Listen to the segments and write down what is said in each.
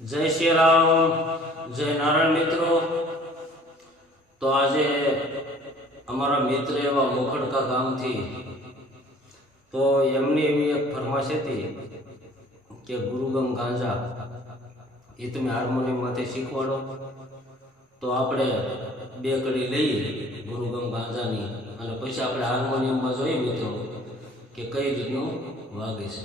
જય શ્રી રામ, જય નારાયણ મિત્રો। તો આજે અમારા મિત્ર એવા મોખડકા ગામથી તો એમની એવી એક ફરમાશ હતી કે ગુરુગમ ગાંજા એ તમે હાર્મોનિયમમાંથી શીખવાડો। તો આપણે બે કડી લઈએ ગુરુગમ ગાંજાની અને પછી આપણે હાર્મોનિયમમાં જોઈએ મિત્રો કે કઈ રીતનું વાગે છે।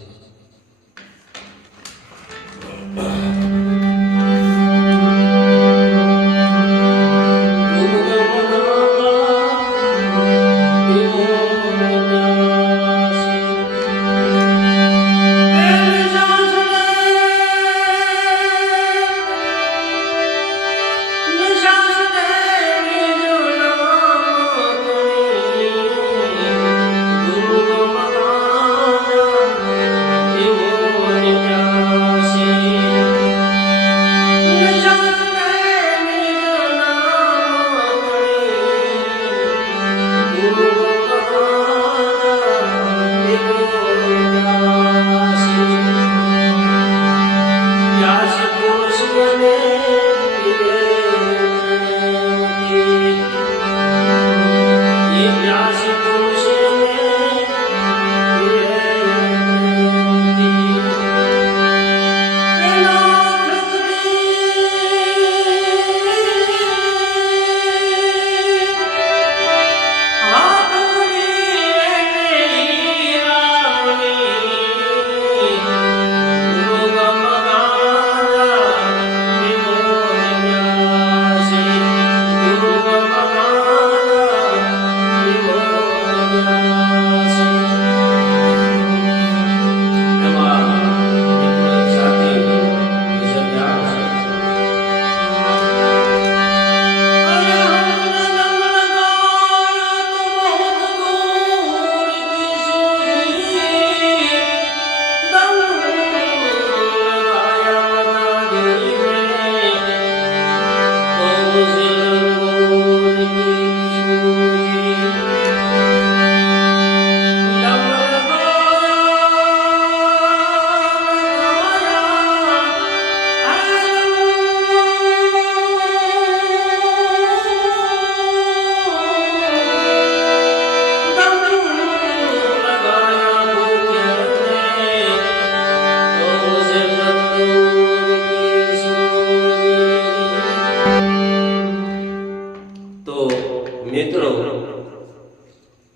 મિત્રો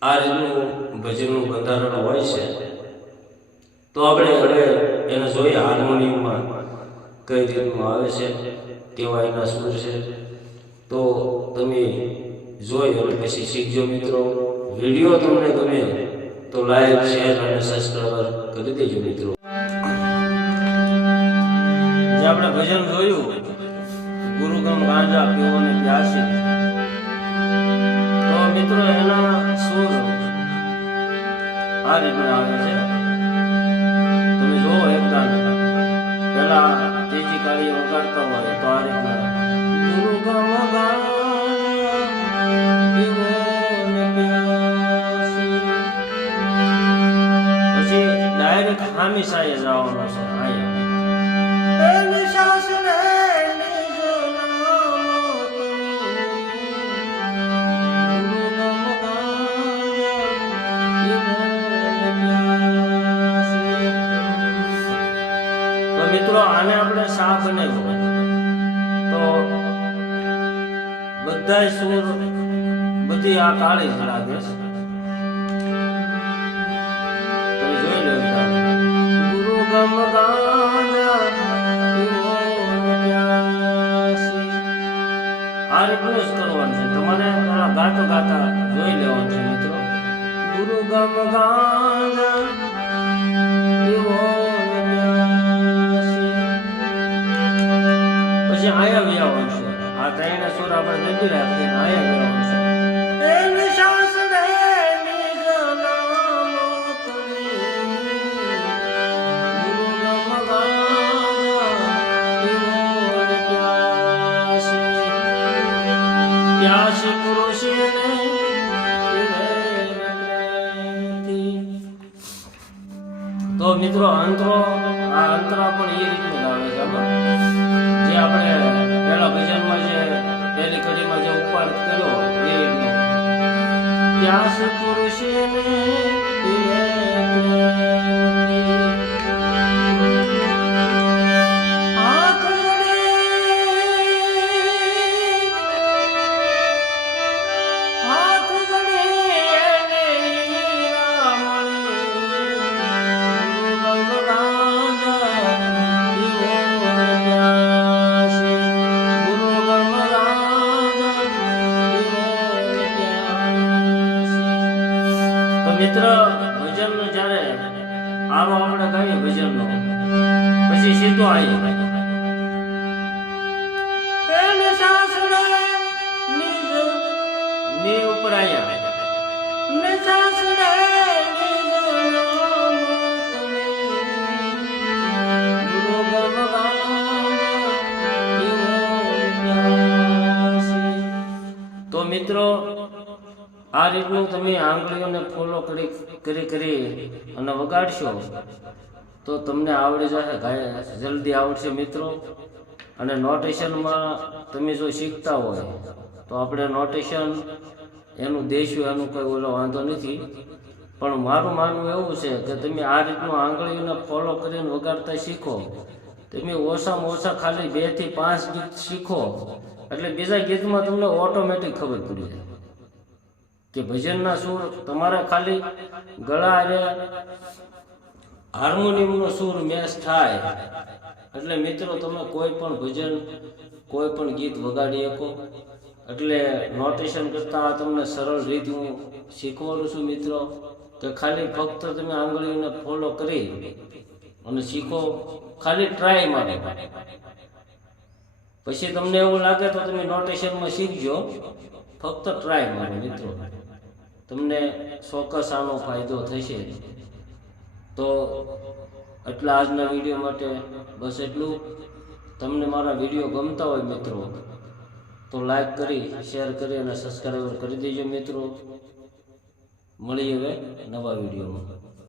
આ રીતનું ભજનનું બંધારણ હોય છે। તો આપણે હવે એને જોઈએ હાર્મોનિયમમાં કઈ રીતનું આવે છે, કેવા એના સુર છે। તો તમે જોઈ અને પછી શીખજો મિત્રો। વિડીયો તમને ગમે તો લાઈક, શેર અને સબસ્ક્રાઇબ કરી દેજો મિત્રો। જે આપણે ભજન જોયું ગુરુગમ ગાંજા પીવો ને પ્યાસી, મિત્રો એના સુર આ રીતના આવે છે। તમે જોવો એકદમ પેલા તેજી કાળી વગાડતા હોય તો આ રીતના ગુરુગમ ગાંજા પીવો ને પ્યાસી, પછી ડાયરેક્ટ હામી સાયે જવાનું છે મિત્રો। આને આપણે શા બનાવ્યું તો બધા સુર બધી આ કાળી જ લાગે છે। તમે જોઈ લો ગુરુગમ ગાંજા પીવો ને પ્યાસી, આ રીતનું જ કરવાનું છે। તમારે ગાતો ગાતા જોઈ લેવાનું છે મિત્રો। ગુરુગમ ગાંજા પીવો પછી આયા વ્યાવાનું છે। આ ત્રણે સુર આપણે નથી રાખીએ, આયા વ્યાવાનું છે। પ્યાસી પુરુષને તો મિત્રો અંતરો આ અંતરા પણ એ રીતનું આવે છે। આપણે પહેલા ભજનમાં જે પહેલી કડીમાં જે ઉપાડ કર્યો એ રીતનો ત્યાસ પુરુષે મિત્ર ભજન નો જ્યારે આરો આપણે ગાઈએ ભજન નો પછી સીધો આવી ની ઉપર તો મિત્રો આ રીતનું તમે આંગળીઓને ફોલો કરી અને વગાડશો તો તમને આવડી જશે, જલ્દી આવડશે મિત્રો. અને નોટેશનમાં તમે જો શીખતા હોય તો આપણે નોટેશન એનું દેશું એનું કોઈ ઓલો વાંધો નથી, પણ મારું માનવું એવું છે કે તમે આ રીતનું આંગળીઓને ફોલો કરીને વગાડતા શીખો. તમે ઓછામાં ઓછા ખાલી 2 થી 5 ગીત શીખો એટલે બીજા ગીતમાં તમને ઓટોમેટિક ખબર પડી જાય કે ભજનના સૂર તમારા ખાલી ગળા અને હાર્મોનિયમનો સૂર મેચ થાય એટલે મિત્રો તમે કોઈ પણ ભજન કોઈ પણ ગીત વગાડી શકો. એટલે નોટેશન કરતાં તમને સરળ રીત હું શીખવાડું છું મિત્રો, કે ખાલી ફક્ત તમે આંગળીઓને ફોલો કરી અને શીખો, ખાલી ટ્રાય માટે. પછી તમને એવું લાગે તો તમે નોટેશનમાં શીખજો, ફક્ત ટ્રાય માટે મિત્રો. તમને ચોક્કસ આનો ફાયદો થશે. તો એટલા આજના વિડીયો માટે બસ એટલું. તમને મારા વિડીયો ગમતા હોય મિત્રો તો લાઈક કરી, શેર કરી અને સબસ્ક્રાઈબર કરી દેજો મિત્રો. મળીએ હવે નવા વિડીયોમાં.